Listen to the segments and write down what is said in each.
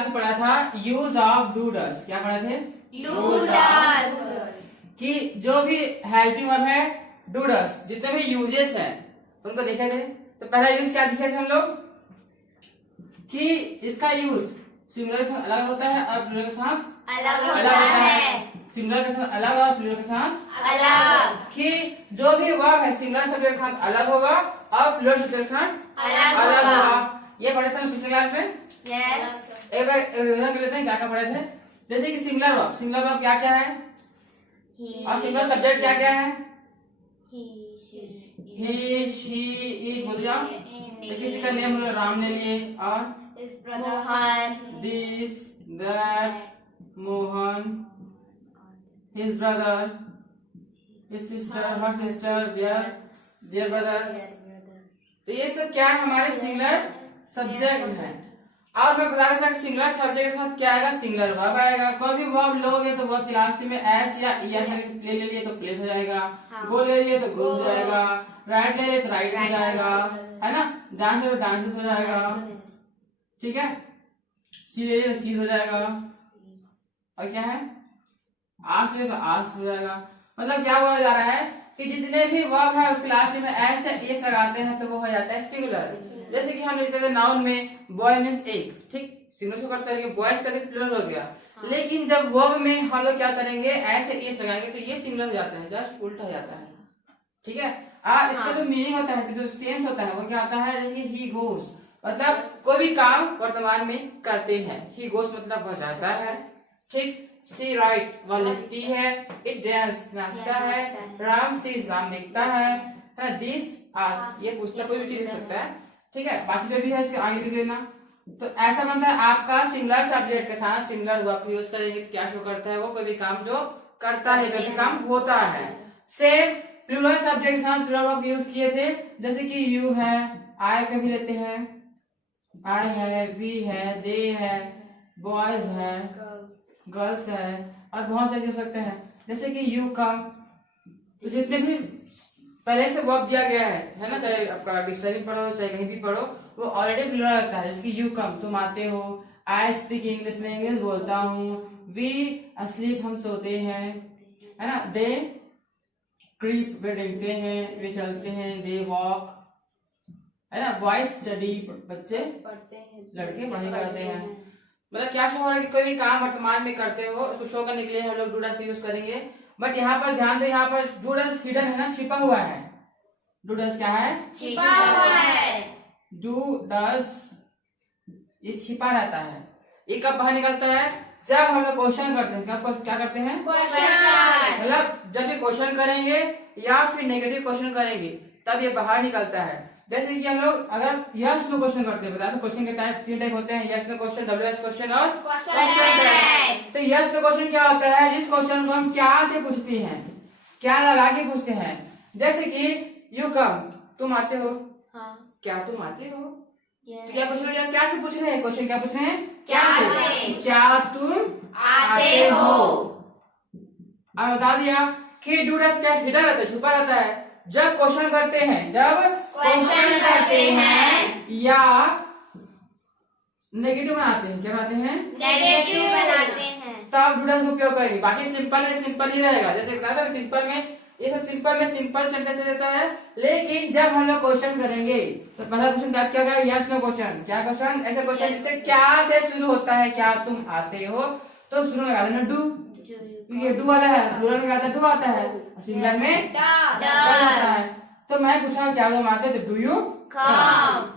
Class में पढ़ा था यूज ऑफ डू डज। क्या पढ़ा थे? यूज ऑफ कि जो भी हेल्पिंग वर्ब है डू डज, जितने भी यूजेस हैं उनको देखे थे। तो पहला यूज क्या देखे थे हम लोग कि इसका यूज सिंगुलर के साथ अलग होता है और प्लूरल के साथ अलग होता होता है। है। सिंगुलर के साथ अलग और प्लूरल के साथ अलग। कि जो भी वर्ब है सिंगुलर सब्जेक्ट के साथ अलग होगा और प्लूरल सब्जेक्ट के साथ अलग होगा। ये पढ़े थे हम पिछले क्लास में। यस। एक बार रिवीजन कर लेते हैं क्या क्या पढ़े थे। जैसे कि सिंगुलर वर्ब क्या क्या है और सिंगुलर सब्जेक्ट क्या क्या है? ही शी इट बोल जाओ। किसी का नेम राम ले लिए और Mohan, this that Mohan, his brother, his sister, her sister, their brothers. तो ये सब क्या है? हमारे सिंगुलर सब्जेक्ट है। और मैं बता रहा था कि सिंगुलर सब्जेक्ट के साथ क्या आएगा? सिंगुलर वर्ब आएगा। कोई भी वर्ब लोगे तो वर्ब की लास्ट में एस या ले लिए तो प्लेस हो जाएगा, गो ले लिए तो गो हो जाएगा, राइट ले लिए तो राइट हो जाएगा, है ना? डांस ले तो डांस हो जाएगा, ठीक है? सी ले लिए तो सी हो जाएगा। और क्या है? आस ले तो आस हो जाएगा। मतलब क्या बोला जा रहा है कि जितने भी वर्ब है उसके लास्ट में एस या एस लगाते हैं तो वो हो जाता है सिंगुलर। जैसे कि हम लिखते थे नाउन में बॉय मीन्स एक, ठीक, सिंगुलर से करते रहेंगे, बॉयज का प्लूरल हो गया। लेकिन जब वर्ब में हम लोग क्या करेंगे? एस या एस लगाएंगे तो ये सिंगुलर हो जाता है, जस्ट उल्टा हो जाता है, ठीक है? इसका जो मीनिंग होता है, जो सेंस होता है वो क्या होता है? जैसे ही गोस मतलब कोई भी काम वर्तमान में करते हैं, ही गोस मतलब वह जाता है, ठीक। सी राइट्स वह लिखती है, इट डांस नाचता है, राम सीज राम देखता है, दिस आस्क ये पूछता, कोई भी चीज लिख सकता है, ठीक है? बाकी जो भी है इसके आगे लिख लेना। तो ऐसा बनता है आपका सिंगुलर सब्जेक्ट के साथ सिंगुलर वर्ब यूज करेंगे तो क्या शो करता है? वो कोई भी काम जो करता है, जो भी काम होता है। सेम प्लूरल सब्जेक्ट के साथ प्लूरल वर्ब यूज किए थे, जैसे कि यू है, आई का भी लेते हैं, आई है, वी है, दे है, बॉयज है, गर्ल्स है और बहुत सारे हो सकते हैं। जैसे कि यू कम, तो जितने भी पहले से वर्ब दिया गया है ना, चाहे आपका डिक्शनरी पढ़ो चाहे कहीं भी पढ़ो, वो ऑलरेडी प्लूरल रहता है। जैसे कि यू कम तुम आते हो, आई स्पीक इंग्लिश में इंग्लिश बोलता हूँ, वी अस्लीप हम सोते हैं, है ना? दे क्रीप वे देखते हैं, वे चलते हैं, दे वॉक, है ना? बॉयज स्टडी बच्चे पढ़ते हैं, लड़के पढ़ाई करते हैं। मतलब क्या शो हो रहा है कि कोई भी काम वर्तमान में करते हो उसको शो करने के लिए हम लोग डू डज यूज करेंगे। बट यहाँ पर ध्यान दो, यहाँ पर डू डज हिडन है ना, छिपा हुआ है। डू डज क्या है? छिपा हुआ है। डू डज ये छिपा रहता है। ये कब बाहर निकलता है? जब हम लोग क्वेश्चन करते हैं। क्या करते हैं? क्वेश्चन। मतलब जब ये क्वेश्चन करेंगे या फिर नेगेटिव क्वेश्चन करेंगे तब ये बाहर निकलता है। जैसे कि हम लोग अगर यस नो क्वेश्चन करते हैं, बताया तो क्वेश्चन के टाइप 3 टाइप होते हैं, yes no question, WH question और क्वेश्चन टैग। तो यस नो क्वेश्चन क्या होता है? जिस क्वेश्चन को हम क्या से पूछते हैं, क्या लगा के पूछते हैं। जैसे कि यू कम तुम आते हो, क्या तुम आते हो? तो क्या क्वेश्चन हो? क्या से पूछ रहे हैं? क्वेश्चन क्या पूछ रहे हैं? क्या से? क्या तुम आते हो? अब बता दिया कि डू डज क्या हिडन रहता है, छुपा रहता है जब क्वेश्चन करते हैं, जब क्वेश्चन करते हैं या नेगेटिव बनाते हैं। क्या बनाते हैं? नेगेटिव बनाते हैं, तब डू डज का उपयोग करेंगे। बाकी सिंपल में सिंपल ही रहेगा। जैसे बताया था सिंपल में ये सब सिंपल में सिंपल सेंटेंस हो जाता है। लेकिन जब हम लोग क्वेश्चन करेंगे तो पहला क्वेश्चन टाइप क्या होगा? Yes no question. क्या क्वेश्चन? ऐसे क्वेश्चन जिससे क्या से शुरू होता है, क्या तुम आते हो, तो शुरू में लगा देना डू। ये डू वाला है, प्लूरल में क्या आता है? डू आता है, सिंगुलर में डज आता है। तो मैं पूछा क्या तुम आते हो, तो डू यू कम।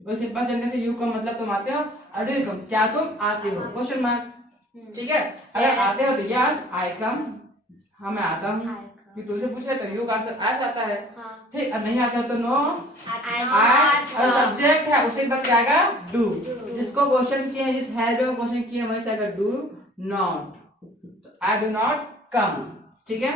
वो सिंपल सेंटेंस है, यू कम मतलब तुम आते हो, और डू यू कम क्या तुम आते हो, क्वेश्चन मार्क, ठीक है? अगर आते हो तो यस आई कम, हाँ मैं आता हूँ। कि तुमसे पूछे तो यू का आंसर एस आता है, ठीक। और नहीं आता है तो नो आई, और सब्जेक्ट है उसी बात क्या आएगा? डू। जिसको क्वेश्चन किए हैं, जिस हेल्प में क्वेश्चन किए वही से आएगा do not. I do not कम, ठीक है?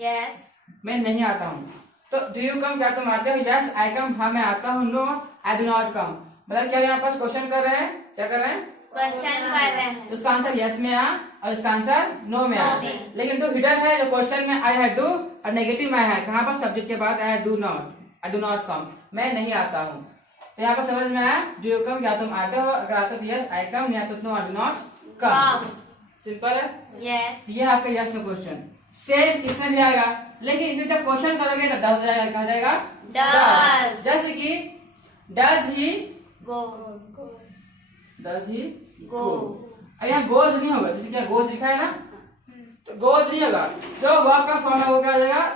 यस, मैं नहीं आता हूँ। तो डू यू कम क्या तुम आते हो? यस आई कम हाँ मैं आता हूँ। No I do not come मतलब क्या यहाँ पास क्वेश्चन कर रहे हैं, क्या कर रहे हैं? क्वेश्चन कर रहे हैं। उसका आंसर यस में आ और इसका आंसर नो में आ। लेकिन डू हिडन है, जो क्वेश्चन में आई है डू और नेगेटिव में है कहाँ पर? सब्जेक्ट के बाद आई do not, I do not कम, मैं नहीं आता हूँ। तो यहाँ पर समझ में आया, डू यू कम, क्या तुम आते हो, अगर आते हो तो यस आई कम, या तो no I do not come. Come. Simple है। Yes. ये आपका यस नो क्वेश्चन। सेम इसमें भी आएगा, लेकिन इसमें जब क्वेश्चन करोगे तो डज जाएगा, कहा जाएगा Does. जैसे कि does he, Go. Does he Go. अब यहाँ गोज नहीं होगा, जैसे क्या गोज लिखा है ना, तो गोज नहीं होगा, जो वर्ब का फॉर्म है वो क्या हो जाएगा,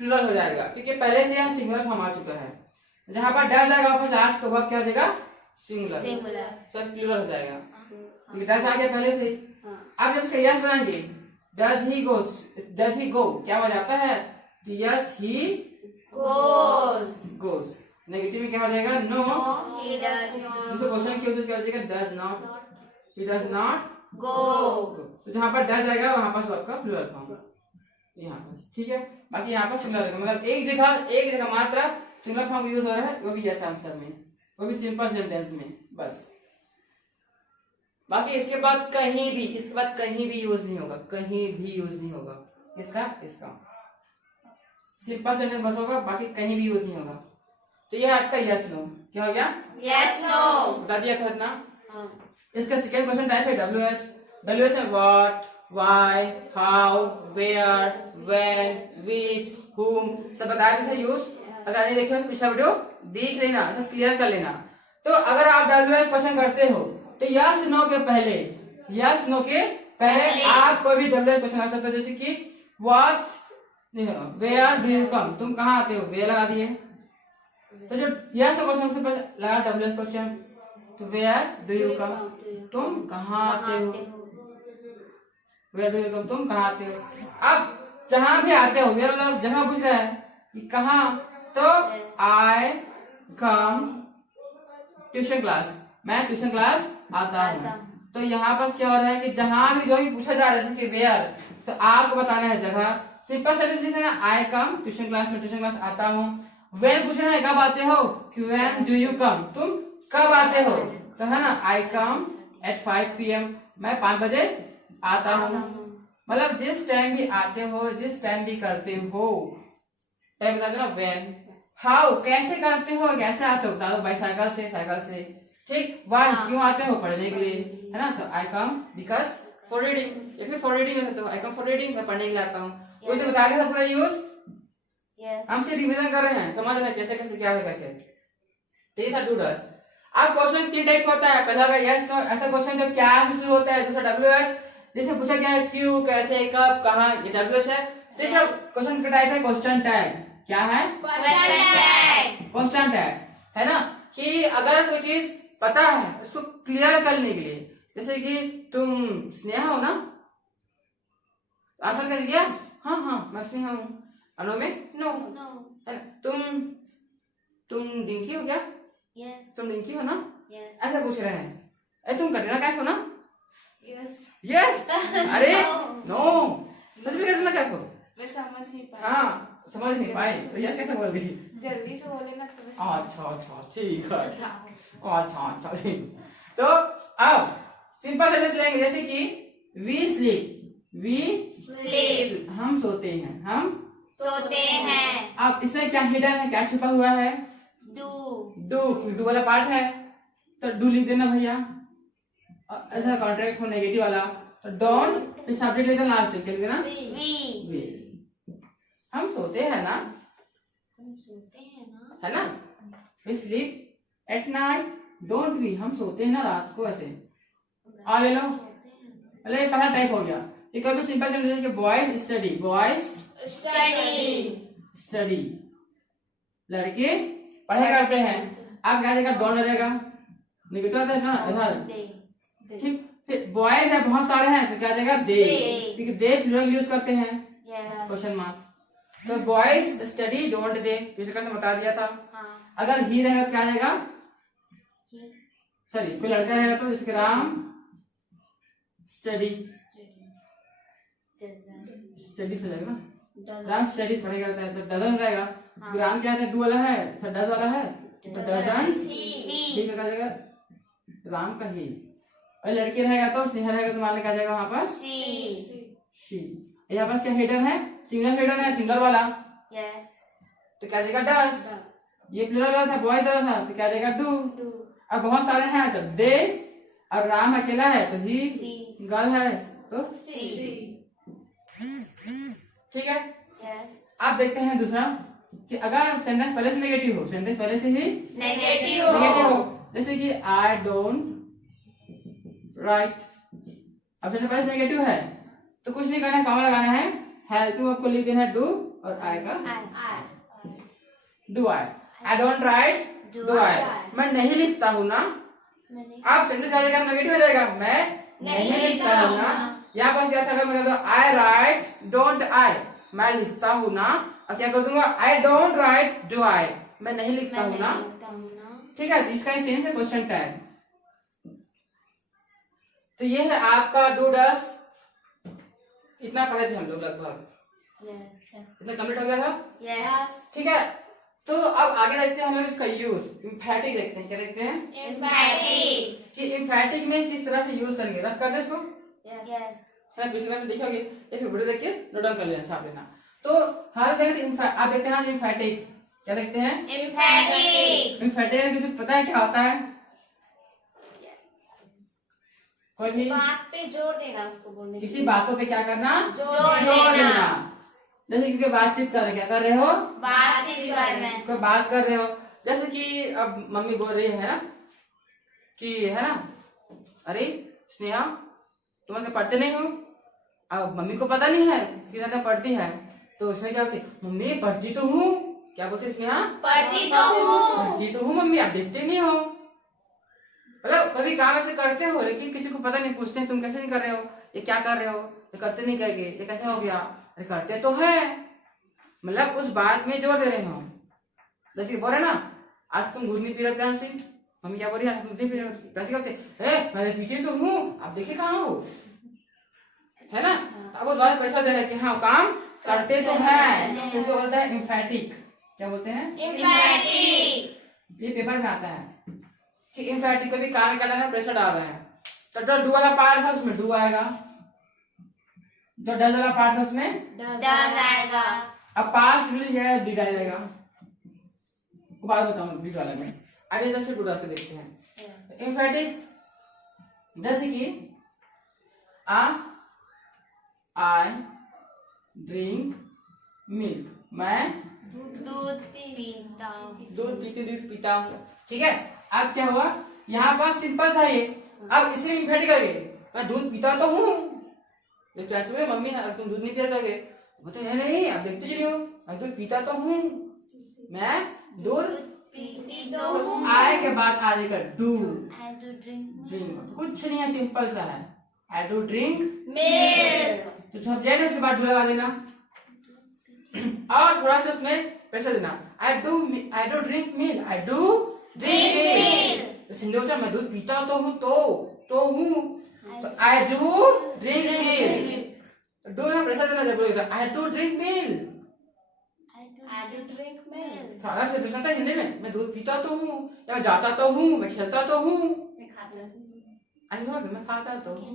प्लूरल हो जाएगा, क्योंकि पहले से यहाँ सिंगुलर फॉर्म आ चुका है। जहाँ पर डज आएगा वापस लास्ट का वर्ब क्या हो जाएगा, सिंगुलर, Singular. तो प्लूरल हो जाएगा, क्योंकि डज आ गया पहले से ही। हाँ. आप जब इसका यस बनाएंगे, does he goes, does he go, क्या हो जाता है, yes he Goes. Goes. Negative में क्या हो जाएगा, नो। No, he does दूसरे क्वेश्चन की वजह से क्या हो जाएगा, does not, he does not go. तो जहाँ पर डज आएगा वहां पर वर्ब का प्लूरल फॉर्म यहाँ पर, ठीक है। बाकी यहाँ पर सिंगुलर रहेगा, मतलब एक जगह मात्र सिंगुलर फॉर्म यूज हो रहा है, वो भी यस आंसर में, वो भी सिंपल सेंटेंस में बस। बाकी इसके बाद कहीं भी, इसके बाद कहीं भी यूज नहीं होगा, कहीं भी यूज नहीं होगा, इसका सिंपल सेंटेंस बस होगा, बाकी कहीं भी यूज नहीं होगा। तो ये आपका यस नो, क्या हो गया, Yes, no. बता दिया था इतना। हाँ. इसका सेकेंड क्वेश्चन टाइप है WH। WH है what, why, how, where, when, which, whom, सब बताया कैसे यूज। अगर नहीं देखे हो तो पिछला वीडियो देख लेना, तो क्लियर कर लेना। तो अगर आप WH क्वेश्चन करते हो तो यस नो के पहले, यस नो के पहले आप कोई भी WH क्वेश्चन कर सकते हो, जैसे कि what, where do you come, तुम कहाँ आते हो, वेयर लगा दिए। तो जो यस क्वेश्चन से पहले लगा WH क्वेश्चन, तो वेयर डू यू कम, तुम कहाँ आते हो, वेयर डू यू कम, तुम कहाँ आते हो। अब जहां भी आते हो, वेयर मतलब जगह पूछ रहा है कि कहाँ, तो आई कम ट्यूशन क्लास, मैं ट्यूशन क्लास आता हूँ। तो यहाँ पर क्या हो रहा है कि जहां भी जो भी पूछा जा रहा है, जैसे कि वेयर, तो आपको बताना है जगह। सिंपल सेंटेंस लिखना है, आई कम ट्यूशन क्लास, में ट्यूशन क्लास आता हूँ। व्हेन पूछना है, कब आते हो, कि व्हेन डू यू कम, तुम कब आते हो, तो है ना आई कम एट 5 PM, मैं 5 बजे आता हूँ। मतलब जिस टाइम भी आते हो, जिस टाइम भी करते हो, टाइम बता दो ना व्हेन। हाउ, कैसे करते हो, कैसे आते हो, बता दो बाइसाइकिल से, साइकिल से, ठीक। व्हाई, क्यों आते हो, पढ़ने के लिए, है ना, तो आई कम बिकॉज फॉर रीडिंग, या फिर फॉर रीडिंग है तो आई कम फॉर रीडिंग, मैं पढ़ने के लिए आता हूँ। कोई तो बता देगा पूरा यूज, Yes. हम सिर्फ रिवीजन कर रहे हैं, समझ रहे हैं कैसे कैसे क्या है करके। तो ये था डू डज। अब क्वेश्चन 3 टाइप का होता है, पहला होगा यस नो, ऐसा क्वेश्चन जो क्या से शुरू होता है। दूसरा WH, जिससे पूछा गया है क्यों, कैसे, कब, कहाँ, ये WH है। तीसरा क्वेश्चन का टाइप है क्वेश्चन टैग, क्या है, Question tag. क्वेश्चन टैग, है ना, कि अगर कोई चीज पता है उसको क्लियर करने के लिए, जैसे कि तुम स्नेहा हो ना, आंसर कर दिया, हाँ हाँ मैं स्नेहा हूँ, अनो में नो, No. है ना, तुम डिंकी हो क्या, Yes. तुम डिंकी हो ना, Yes. ऐसा पूछ रहे हैं। तुम कटरीना कैफ हो ना, यस यस, अरे No. नो, सच में कटरीना कैफ हो, मैं समझ नहीं पाई। हाँ समझ नहीं पाई, तो यस कैसे बोल दी, जल्दी से बोले ना तो मैं समझ अच्छा अच्छा ठीक है, हाँ। अच्छा अच्छा ठीक। तो अब सिंपल सेंटेंस लेंगे, जैसे कि वी स्लीप, वी Sleep. हम सोते हैं, हम। सोते हैं. अब इसमें क्या हिडन है, क्या छुपा हुआ है, Do. डू वाला पार्ट है, तो डू लिख देना भैया। ऐसा कॉन्ट्रैक्ट हो नेगेटिव वाला, तो डोंट, फिर सब्जेक्ट लिख देना, लास्ट लिख देना We. वी। हम सोते हैं ना, हम सोते हैं ना. है ना, we sleep at night, don't we, हम सोते हैं ना रात को, ऐसे आ ले लो। अरे ये पहला टाइप हो गया। ये कभी सिंपल सेंटेंस है कि boys study, boys Study. Study, लड़के पढ़ाई करते हैं। अब क्या जाएगा, डोंट रहेगा, निगेटिव आता है ना इधर, They. ठीक। फिर बॉयज है बहुत सारे हैं, तो क्या जाएगा, दे, They. क्योंकि दे प्लूरल यूज करते हैं, Yes. Question mark. तो बॉयज स्टडी डोंट दे, पिछले क्लास में बता दिया था। हाँ. अगर ही रहेगा तो क्या जाएगा, He. सॉरी कोई लड़का रहेगा तो जैसे कि राम स्टडी, Doesn't. स्टडीज हो जाएगा ना, Doesn't. राम स्टडीज पढ़ाई करता है, तो डजन रहेगा। हाँ. राम क्या है, डू वाला है, डज वाला है, तो डजन He. ठीक है, जाएगा राम का ही। और लड़की रहेगा तो स्नेहा रहेगा, तो मान क्या जाएगा वहां पर, She. शी। यहाँ पास क्या हेडर है, सिंगल हेडर है, सिंगल वाला, Yes. तो क्या जाएगा, डज। ये प्लूरल वाला था, बॉयज वाला था, तो क्या देगा डू। Do. अब बहुत सारे हैं तो दे, और राम अकेला है तो ही, He. गर्ल है तो She. ठीक है। Yes. आप देखते हैं दूसरा कि अगर सेंटेंस पहले से नेगेटिव हो, सेंटेंस पहले से ही Negative. नेगेटिव हो, जैसे कि आई डोंट राइट, अब सेंटेंस पहले से नेगेटिव है तो कुछ नहीं करना है, कॉमा लगाना है, हेल्प यू आपको लिख देना है डू और आई का I. Do I. I don't write, Do do I. I. मैं नहीं लिखता हूँ ना, मैंने आप सेंटेंस क्या जाएगा, नेगेटिव हो जाएगा, मैं नहीं लिखता हूँ ना। यहाँ पास क्या था, मैं कहता हूँ आई राइट डोंट आई, मैं लिखता हूँ ना, और क्या कर दूंगा, I don't write do I, मैं नहीं लिखता हूँ ना। ठीक है, तो इसका सेंस है क्वेश्चन टैग। तो ये है आपका डू डस, इतना पढ़े थे हम लोग लगभग, Yes. इतना कंप्लीट हो गया था। Yes. ठीक है, तो अब आगे देखते हैं हम लोग इसका यूज, इम्फैटिक देखते हैं, क्या देखते हैं Emphatic. कि इम्फैटिक में किस तरह से यूज करेंगे। रफ कर दे इसको, Yes. सर दूसरी बार देखोगे या फिर वीडियो देख के नोट डाउन कर लेना, छाप लेना। तो हर जगह आप देखते हैं इम्फैटिक, क्या देखते हैं Emphatic. इम्फैटिक, किसी को पता है क्या होता है, कोई भी बात पे जोर देना, उसको बोलने के किसी लिए। बातों पे क्या करना, जोर देना। जैसे क्योंकि बातचीत कर रहे, क्या कर रहे हो, बातचीत कर रहे हैं। कोई बात कर रहे हो, जैसे कि अब मम्मी बोल रही है ना कि है ना, अरे स्नेहा तुम ऐसे पढ़ते नहीं हो, अब मम्मी को पता नहीं है कि स्नेहा पढ़ती है, तो उसने क्या बोलती, मम्मी पढ़ती तो हूँ, क्या बोलती स्नेहा, पढ़ती तो हूँ। पढ़ती तो हूँ मम्मी, आप देखते नहीं हो। मतलब कभी काम ऐसे करते हो लेकिन किसी को पता नहीं, पूछते हैं तुम कैसे नहीं कर रहे हो, ये क्या कर रहे हो, ये करते नहीं करके, ये कैसे हो गया, अरे करते तो है, मतलब उस बात में जोर दे रहे हो। जैसे बोल रहे ना, आज तुम दूध नहीं पी रहे प्यार से, मम्मी क्या बोल रही है, आज दूध नहीं पी रहे, कैसे करते, मैं पीते तो हूँ, आप देखे कहाँ हो, है ना। अब उस बात पैसा दे रहे कि हाँ काम करते तो है, इसको बोलते हैं इम्फैटिक। क्या बोलते हैं, Emphatic. ये पेपर में आता है कि इम्फैटिक को भी काम करना है, प्रेशर डाल रहे हैं, तो जो डू वाला पार्ट था उसमें डू आएगा, जो डज वाला पार्ट था उसमें Does आएगा। अब पास मिल जाए डिड आ जाएगा, वो बात बताऊं डिड वाला में। आगे इधर से डू डज को देखते हैं। इम्फैटिक जैसे कि आई ड्रिंक मिल्क, मैं दूध पीता हूँ। दूध पीता हूँ। ठीक है, अब क्या हुआ, यहाँ पास सिंपल सा ये, अब इसे इम्फैटिक करके, मैं दूध पीता तो हूँ, तो ऐसे हुए मम्मी तुम दूध नहीं पिया करोगे, बोलते हैं नहीं आप देखते चलिए हो, मैं दूध पीता तो हूँ, मैं दूध पीती तो हूँ। आए के बाद आ जाएगा do, I do drink drink, कुछ नहीं है, सिंपल सा है, आई डू ड्रिंक milk. तो सब्जेक्ट उसके बाद डू लगा देना, और थोड़ा सा उसमें प्रेशर देना, I do drink milk, I do drink milk, तो सिंगल मैं दूध पीता तो हूँ, तो हूँ, I do drink milk, do ना प्रेशर देना, जब बोलेगा I do drink milk, I do drink milk. थोड़ा सा प्रेशर था हिंदी में, मैं दूध पीता तो हूँ, या मैं जाता तो हूँ, मैं खेलता तो हूँ, मैं खाता ऐसे थोड़ा सा मैं खाता तो हूँ।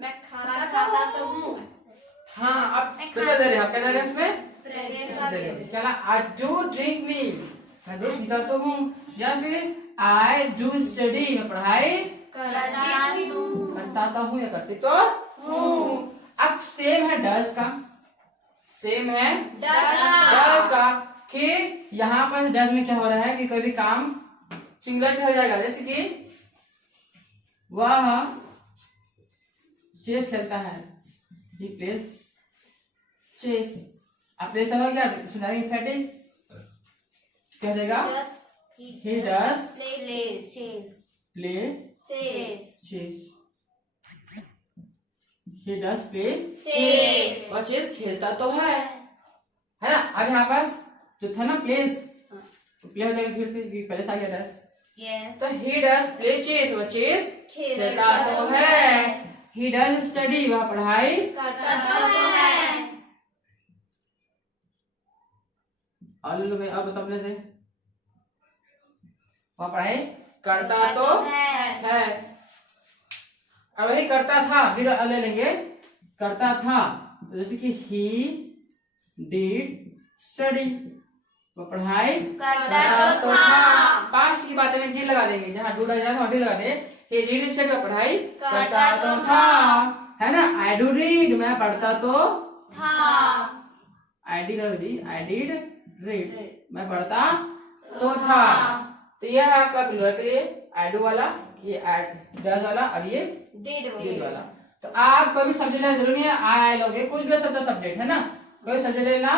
मैं खाता तो हूँ। हाँ, अब प्रेशर दे रहे हैं, आप क्या दे रहे हैं उसमें, प्रेशर दे रहे हैं, क्या ना आई डू ड्रिंक मिल्क, मैं दूध पीता तो हूँ, या फिर आई डू स्टडी, मैं पढ़ाई करता हूँ या करती तो हूँ। अब सेम है डज का, सेम है डज का, कि यहाँ पर डज में क्या हो रहा है कि कोई भी काम सिंगुलर हो जाएगा, जैसे कि वह चेस खेलता है, he plays chess, अब प्ले समझ गया, सुनाई इम्फैटिक क्या हो जाएगा, he does play chess, he does play और चेस खेलता तो है ना। अब यहाँ पास जो था ना प्लेस, प्ले हो जाएगा फिर से, क्योंकि पहले से आ गया डस, तो he does play chess, वह चेस खेलता तो है, he does study, वह पढ़ाई और लो भाई, अब बताओ अपने से, वह पढ़ाई करता तो है, अब वही करता था, फिर ले लेंगे करता था, तो जैसे कि he did study, वो पढ़ाई करता तो था। पास्ट की बातें में डी लगा देंगे, जहाँ डू लगा वहाँ डी लगा दे। he did study, वो पढ़ाई करता तो था, है ना। I do read, मैं पढ़ता तो था। I did read, मैं पढ़ता तो था। तो यह है आपका प्लूरल के लिए I do वाला, ये does वाला और ये did वाला। तो आप कभी सब्जेक्ट लेना जरूरी नहीं है आई लोगे, कुछ भी सकता सब्जेक्ट, है ना। कोई सब्जेक्ट लेना,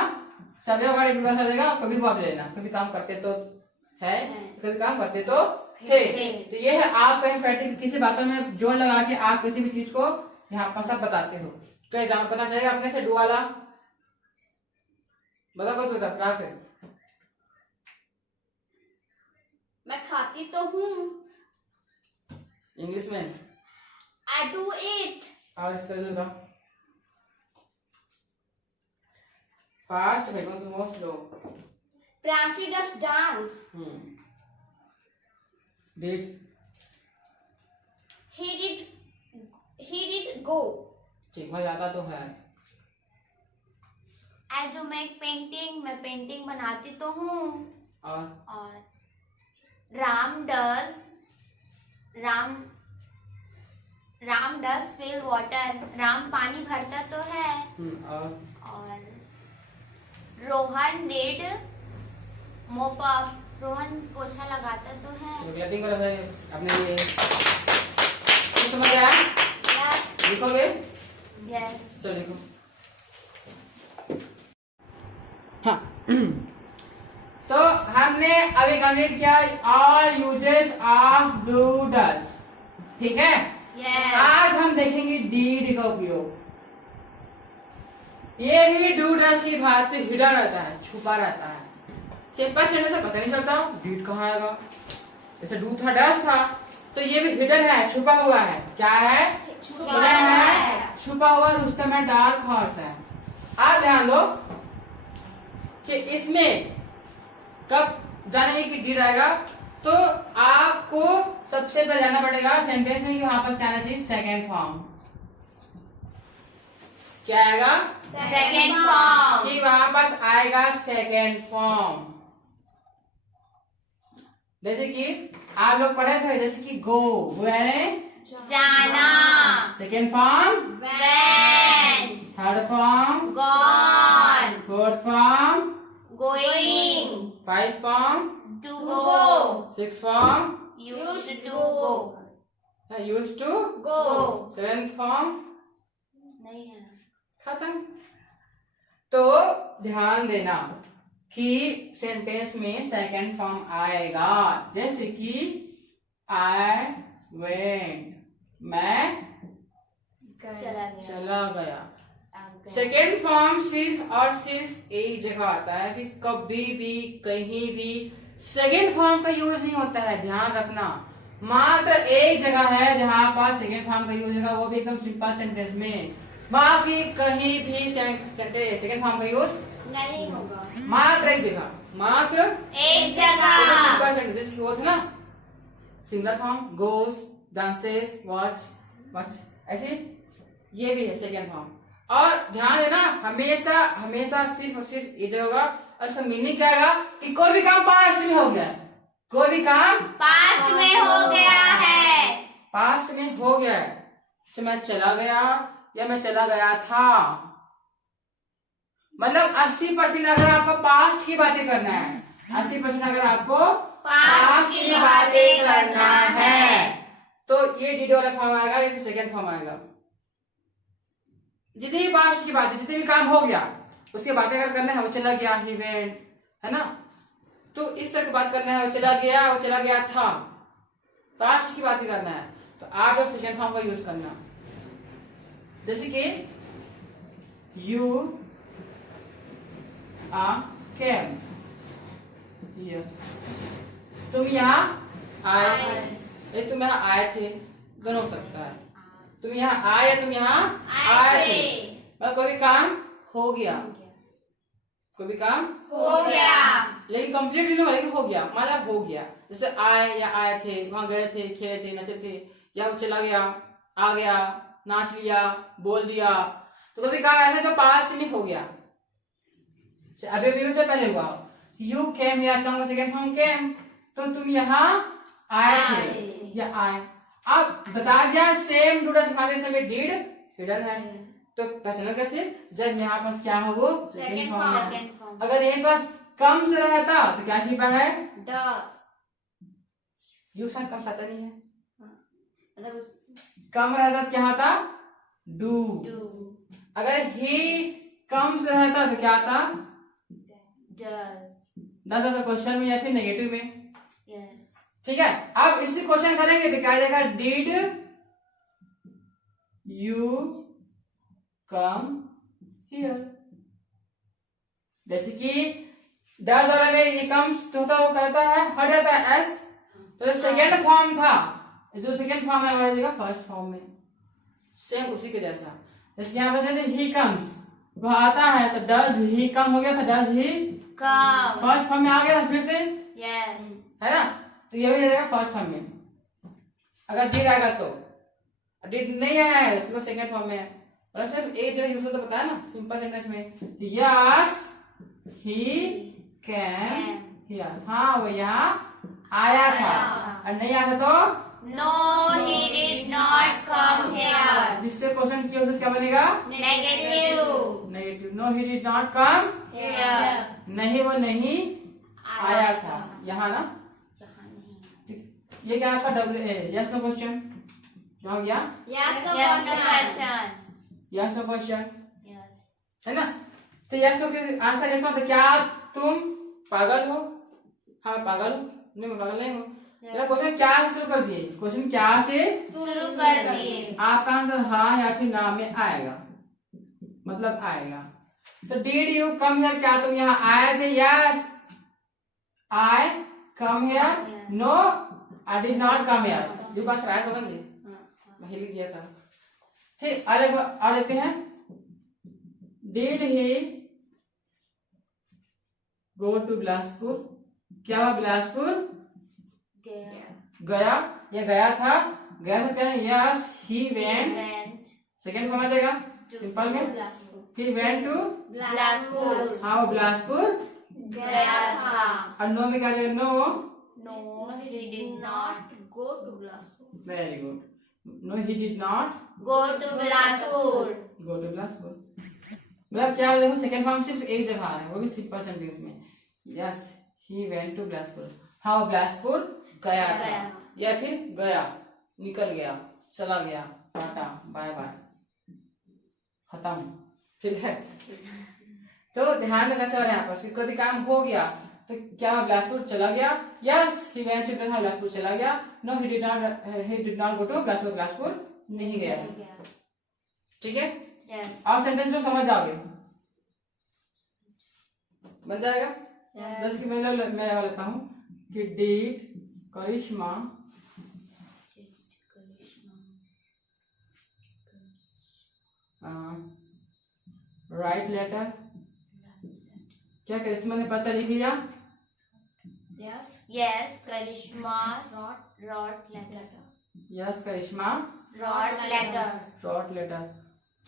सब्जेक्ट का डिफरेंस आ जाएगा, कभी वो आप ले लेना। कभी काम करते तो है, कभी काम करते तो थे। तो ये है आप कहीं फैक्ट किसी बातों में जोड़ लगा के आप किसी भी चीज को यहाँ पर सब बताते हो। तो एग्जाम पता चलेगा अपने से डू वाला बता कौन होता है से। मैं खाती तो हूँ। इंग्लिश में I do it. और इसका जो था फास्ट भाई मतलब बहुत slow. Pranshi does dance. Did He did go. ठीक हो जाता तो है। I do make painting. मैं पेंटिंग बनाती तो हूँ। और Ram does fill water. Ram पानी भरता तो है। और Rohan did mop up. Rohan पोछा लगाता तो है। क्लैपिंग करो भाई अपने लिए। तो समझ आया? लिखोगे? Yes. चलो लिखो। हाँ तो हमने अभी कंप्लीट किया all uses of do does, ठीक है। Yes. आज हम देखेंगे डीड का उपयोग। ये भी डू डज की भांति हिडन रहता है, छुपा रहता है। सिंपल सेंटेंस से पता नहीं चलता डीड कहाँ आएगा। जैसे डू था डज था, तो ये भी हिडन है, छुपा हुआ है। क्या है? छुपा है। छुपा हुआ रुस्तम है, डार्क हॉर्स है। आप ध्यान दो कि इसमें कब जानेंगे कि डीड आएगा, तो आपको सबसे पहले जाना पड़ेगा सेंटेंस में कि वहां पर क्या आना चाहिए, सेकेंड फॉर्म। क्या आएगा? Second form. कि वहां पास आएगा सेकेंड फॉर्म। जैसे कि आप लोग पढ़े थे, जैसे कि गो यानी जाना। Second form, When. Third form, Gone. Fourth form, Going. Five form, To go. Six form, Used to go. Use to, Go. Seventh form, नहीं है। खत्म। तो ध्यान देना कि सेंटेंस में सेकंड फॉर्म आएगा। जैसे कि आई वेंट, मैं चला गया। सेकेंड फॉर्म सिर्फ और सिर्फ एक जगह आता है, कि कभी भी कहीं भी सेकेंड फॉर्म का यूज नहीं होता है। ध्यान रखना, मात्र एक जगह है जहां पर सेकेंड फॉर्म का यूज होगा, वो भी एकदम सिंपल सेंटेंस में। बाकी कहीं भी सेकेंड फॉर्म का यूज नहीं होगा। मात्र एक जगह, मात्र एक जगह। जैसे वो था ना सिंगुलर फॉर्म, गोस, डांसेस, वॉच, ऐसे ये भी है सेकेंड फॉर्म। और ध्यान देना, हमेशा हमेशा सिर्फ और सिर्फ ये जगह होगा। और इसका मीनिंग क्या आएगा कि कोई भी काम पास्ट में हो गया, कोई भी काम पास्ट में हो गया है। पास्ट में हो गया है। जैसे मैं चला गया या मैं चला गया था, मतलब 80% अगर आपको पास्ट की बातें करना है, 80% अगर आपको पास्ट की बातें करना है, तो ये डीडी वाला फॉर्म आएगा, ये सेकेंड फॉर्म आएगा। जितनी पास्ट की बातें, जितने भी काम हो गया उसकी बातें अगर करना है, वो चला गया, ही वेंट, है ना। तो इस तरह की बात करना है, वो चला गया था, पास्ट की बातें करना है, तो आप लोग सेकेंड फॉर्म का यूज करना। जैसे कि यू केम हियर, तुम यहाँ आए, तुम यहाँ आए थे, दोनों हो सकता है। तुम यहाँ आए, तुम यहाँ आए थे, मतलब कोई भी काम हो गया, कोई भी काम हो गया। लेकिन कंप्लीट नहीं हुआ, लेकिन हो गया, मतलब हो गया। जैसे आए या आए थे, वहां गए थे, खेले थे, नचे थे, या वो चला गया, आ गया, नाच लिया, बोल दिया, तो कभी काम ऐसा जो पास्ट में हो गया, अभी से पहले हुआ। यू केम हियर, कम का सेकंड फॉर्म केम, तो तुम यहाँ आए आए थे या आए। अब बता दिया सेम टू सिखाते समय डिड हिडन है, तो पहचानो कैसे, जब यहाँ पास क्या हो वो सेकंड फॉर्म है। सेकंड फॉर्म अगर यही पास कम से रहता तो क्या छिपा है, डस यू साथ कम साता नहीं है, मतलब कम रहता तो क्या आता डू। डू अगर ही कम से रहता तो क्या आता डस दादा तो क्वेश्चन में या फिर नेगेटिव में। यस ठीक है, अब इसी क्वेश्चन करेंगे तो क्या आ जाएगा, डिड यू कम हियर। जैसे कि डज वाला में ये कम्स तो होता वो कहता है हट जाता है एस, तो सेकेंड फॉर्म था, जो सेकेंड फॉर्म है वो आ जाएगा फर्स्ट फॉर्म में, सेम उसी के जैसा। जैसे यहाँ पर ही कम्स वो आता है तो डज ही कम हो गया था, does he come first form में आ गया था फिर से, यस है ना, तो ये भी आ जाएगा फर्स्ट फॉर्म में। अगर डिड आएगा तो, डिड नहीं आया है उसको सेकंड फॉर्म में है, और सिर्फ एक जगह यूज तो बताया ना सिंपल सेंटेंस में, तो यस ही कैन हियर, हाँ वो यहाँ आया था, और नहीं आया था तो no he did not come here जिससे क्वेश्चन की क्या बनेगा, negative negative. No he did not come here नहीं वो नहीं आया था यहाँ ना। जहां नहीं ये क्या आपका डब्ल्यू यस नो क्वेश्चन क्या हो गया, yes no question yes no question yes है ना। तो यस नो के आंसर ऐसा होता है, क्या तुम पागल हो, हाँ मैं पागल हूँ, नहीं मैं पागल नहीं हूँ। क्वेश्चन क्या से शुरू कर दिए, क्वेश्चन क्या से शुरू कर दिए, आपका आंसर हाँ या फिर ना में आएगा, मतलब आएगा। तो डिड यू कम हियर, क्या तुम यहाँ आए थे, yes I come here, no I did not come here. ये बात राय तो बन मैं लिख दिया था। ठीक, और देखते हैं, did he go to Bilaspur, क्या हुआ बिलासपुर गया या गया था, गया था क्या, yes he went, second form आ जाएगा सिंपल में, ही वेंट टू बिलासपुर हाँ वो बिलासपुर गया था, और नो में क्या जाएगा, no no he did not go to Bilaspur, very good, no he did not go to Bilaspur, go to Bilaspur. मतलब क्या, देखो सेकंड फॉर्म सिर्फ एक जगह आ रहा है, वो भी सिंपल सेंटेंस में, yes he went to Bilaspur, हाँ वो बिलासपुर गया था या फिर गया, निकल गया, चला गया, टाटा बाय बाय, खत्म। ठीक है, तो ध्यान रखना सर यहाँ पर कोई भी काम हो गया तो क्या बिलासपुर चला गया, yes he went to Bilaspur चला गया, no he did not go to Bilaspur, Bilaspur नहीं गया। ठीक है, आप सेंटेंस में समझ जाओगे, बन जाएगा। जैसे कि मैं लेता हूँ कि डिड करिश्मा राइट लेटर, क्या करिश्मा ने पत्र लिख लिया, यस करिश्मा wrote letter, यस करिश्मा wrote letter,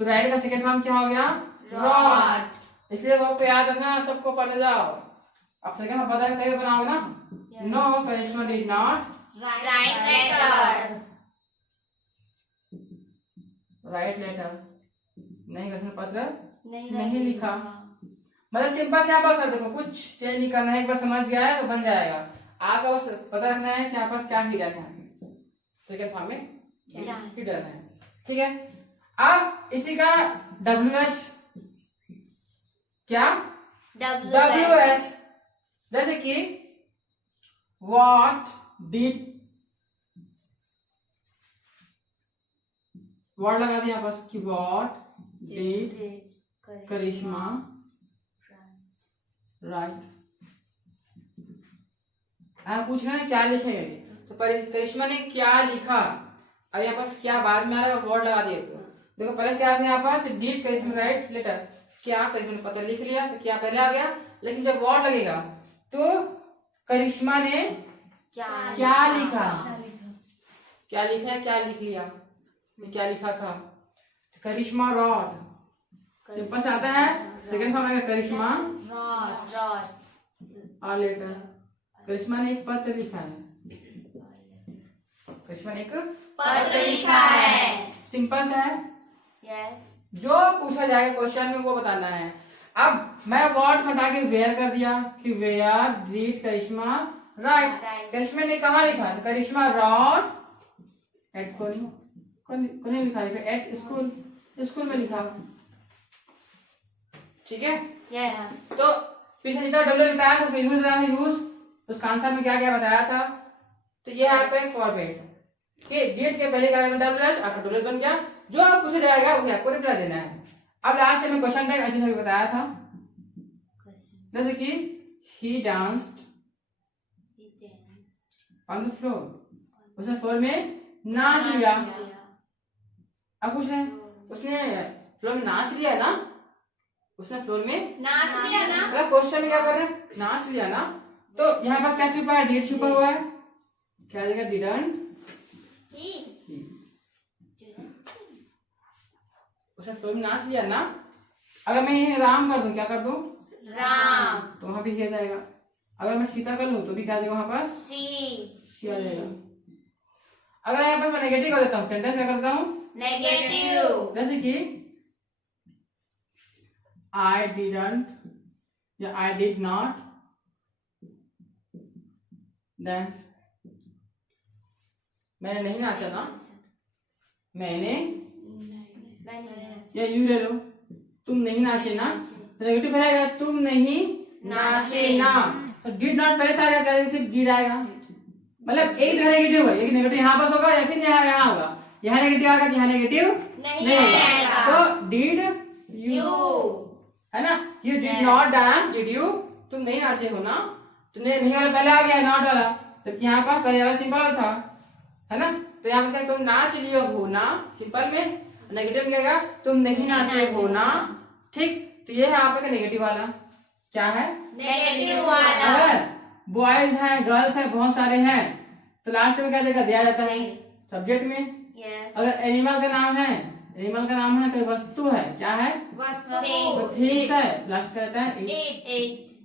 तो राइट का सेकंड फॉर्म क्या हो गया, wrote, इसलिए वो आपको याद रखना, सबको पढ़ने जाओ, अब सेकंड फॉर्म पता है बनाओगे ना, no Karishma did not write letter, write letter, नहीं करिश्मा पत्र नहीं नहीं लिखा। मतलब सिंपल से यहाँ पर सर देखो कुछ चेंज नहीं करना है, एक बार समझ गया है तो बन जाएगा। आगे बस पता रखना है कि यहाँ पास क्या हिडन है, सेकंड फॉर्म में हिडन है। ठीक है, अब इसी का WH क्या, WH, जैसे कि व्हाट डिड, वर्ड लगा दिया बस कि व्हाट डिड करिश्मा राइट। आप पूछ रहे हैं क्या लिखे, तो करिश्मा ने क्या लिखा, अब यहाँ पास क्या बाद में आ रहा है, वर्ड लगा दिए। तो देखो पहले क्या है यहाँ पास, डिड करिश्मा राइट लेटर, क्या करिश्मा ने पत्र लिख लिया तो क्या पहले आ गया, लेकिन जब वर्ड लगेगा तो करिश्मा ने क्या लिखा, क्या लिखा है, क्या लिख लिया, क्या लिखा था, करिश्मा रॉड, सिंपल से आता है, सेकंड फॉर्म आएगा करिश्मा आ लेटर। करिश्मा ने एक पत्र लिखा है। करिश्मा ने एक पत्र लिखा है। सिंपल सा है। यस। जो पूछा जाएगा क्वेश्चन में वो बताना है। अब मैं वर्ड हटा के वेयर कर दिया कि वेयर डिड करिश्मा राइट। करिश्मा ने कहा लिखा? करिश्मा रॉट एट कौन लिखा है? एट स्कूल, स्कूल में लिखा। ठीक है। यस। तो पीछे जितना डब्ल्यू बताया था उसका यूज बताया था, यूज उसका आंसर में क्या क्या बताया था। तो ये है आपका एक फॉर्मेट कि डिड के पहले क्या डब्ल्यू एच, आपका डब्ल्यू बन गया। जो आप पूछा जाएगा उसे आपको रिप्लाई देना है। अब लास्ट में क्वेश्चन टैग ऐसे बताया था, जैसे कि ही डांस्ड ऑन द फ्लोर, उसने फ्लोर में नाच लिया। अब पूछ रहे हैं उसने फ्लोर में नाच लिया ना, उसने फ्लोर में नाच लिया ना। मतलब क्वेश्चन में क्या कर रहे हैं? नाच लिया ना। तो यहाँ पास क्या छुपा है? डिड छुपा हुआ है। क्या देगा? डिडंट। उसने फ्लोर में नाच लिया ना। अगर मैं ये राम कर दूं, क्या कर दूं? राम। तो वहां भी आ जाएगा। अगर मैं सीता कर लूं तो भी क्या देगा? वहां पास सी आ जाएगा। अगर यहाँ पर मैं नेगेटिव कर देता हूँ, सेंटेंस क्या करता हूँ? नेगेटिव। जैसे कि आई डिडंट या आई डिड नॉट डांस। मैंने नहीं नाचा ना। मैंने या यू ले लो, तुम नहीं नाचे ना। तो नेगेटिव रहेगा तुम नहीं नाचे ना। तो डिड नॉट पहले से आ जाएगा, सिर्फ डिड आएगा। मतलब एक तरह नेगेटिव है, एक नेगेटिव यहाँ पास होगा या फिर यहाँ होगा। यहाँ नेगेटिव आएगा, यहाँ नेगेटिव नहीं आएगा। तो डिड यू है ना। You did not dance, did you? तुम नहीं नाचे हो ना। तुमने नहीं वाला पहले आ गया, नॉट वाला, तो यहाँ पास पहले वाला सिंपल था, है ना। तो यहाँ पे तुम नाच लियो हो ना, सिंपल में नेगेटिव क्या आएगा? तुम नहीं नाचे हो ना। ठीक। तो ये है आपका नेगेटिव वाला। क्या है? नेगेटिव वाला। अगर बॉयज हैं, गर्ल्स हैं, बहुत सारे हैं, तो लास्ट में क्या देगा? दिया जाता है सब्जेक्ट में। यस। अगर एनिमल का नाम है, एनिमल का नाम है, कोई वस्तु है, क्या है? वस्तु। थिंग्स है, लास्ट कहता है एट।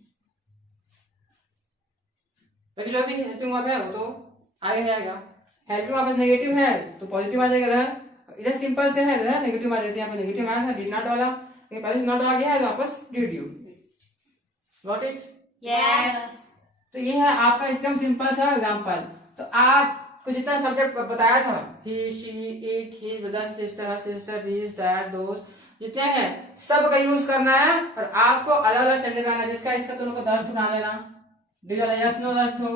बाकी जो भी हेल्पिंग वर्ब है वो तो आगे जाएगा। हेल्पिंग वर्ब नेगेटिव है तो पॉजिटिव आ जाएगा। इधर सिंपल से है नेगेटिव आ, जैसे यहाँ पे नेगेटिव आया था डिड नॉट वाला, पहले से नॉट आ गया है तो वापस did you. Got it? Yes. तो ये है आपका एकदम सिंपल सा एग्जांपल। तो आपको जितना सब्जेक्ट बताया था, he, she, it, his, brother, sister, her sister, his, that, दोस्त, जितने हैं सब का यूज करना है। और आपको अलग अलग सेंटेंस बनाना है, जिसका इसका दोनों को 10 बना देना। डिड वाला यस नो 10 हो,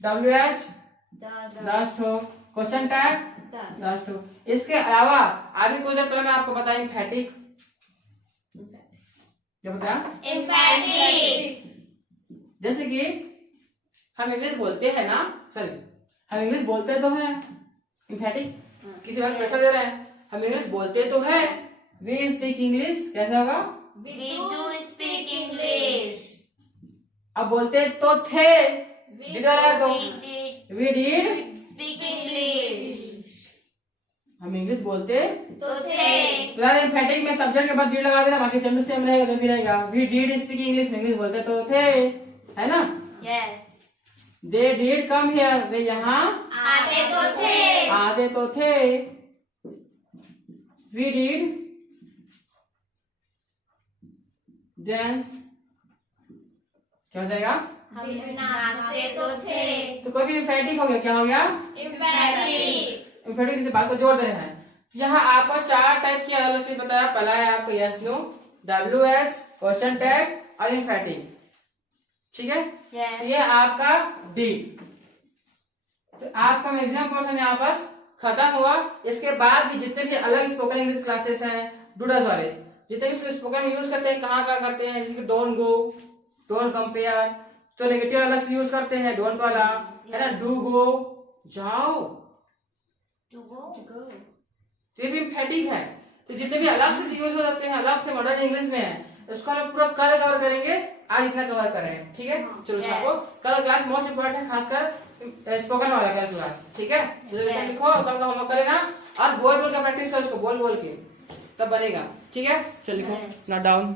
डब्ल्यू एच 10 हो, क्वेश्चन टैग 10 हो। इसके अलावा आगे कुछ देर पहले मैं आपको बताया एम्फैटिक। क्या बताया? एम्फैटिक। जैसे कि हम इंग्लिश बोलते हैं ना, सॉरी हम इंग्लिश बोलते तो हैं, एम्फैटिक किसी बात प्रेशर दे रहे हैं, हम इंग्लिश बोलते तो है। वी स्पीक इंग्लिश, कैसा होगा? We do speak English. अब बोलते तो थे, डिड वाला तो We did we did speak English. हम इंग्लिश बोलते तो थे। तो एम्फैटिक में सब्जेक्ट के बाद डिड लगा देना, बाकी सेम टू सेम रहेगा, जो भी रहेगा। वी डिड स्पीक इंग्लिश में इंग्लिश बोलते तो थे, है ना। Yes. They did come here, वे यहाँ आते तो थे। आते तो थे। वी डिड डांस, क्या हो जाएगा? हम नाचते तो थे। तो कोई भी एम्फैटिक हो गया, क्या हो गया? Emphatic. एम्फैटिक किसी बात को जोड़ दे रहे हैं। तो यहाँ आपको 4 टाइप की अलग से बताया। पहला है आपको yes no, W H, question tag और एम्फैटिक। ठीक है। Yes. तो ये आपका डी। तो आपका मैक्सिमम पोर्शन यहाँ पास खत्म हुआ। इसके बाद भी जितने भी अलग स्पोकन इंग्लिश क्लासेस हैं डूडल्स वाले, जितने भी स्पोकन यूज करते हैं, कहाँ कहाँ करते हैं, जैसे डोंट गो, डोंट कंपेयर, तो नेगेटिव वाला यूज करते हैं डोंट वाला, है ना। डू गो, जाओ, To go. तो ये भी एम्फैटिक है। तो जितने भी अलग से यूज हो सकते हैं, अलग से मॉडर्न इंग्लिश में है, उसको हम पूरा कल कवर करेंगे। आज इतना कवर करें, ठीक है। चलो सबको कल क्लास मोस्ट इम्पोर्टेंट है, खासकर स्पोकन वाला कल क्लास, ठीक है। लिखो, कल का होमवर्क करेगा और बोल बोल के प्रैक्टिस करो, उसको बोल बोल के, तब बनेगा, ठीक है। चलो लिखो, नोट डाउन।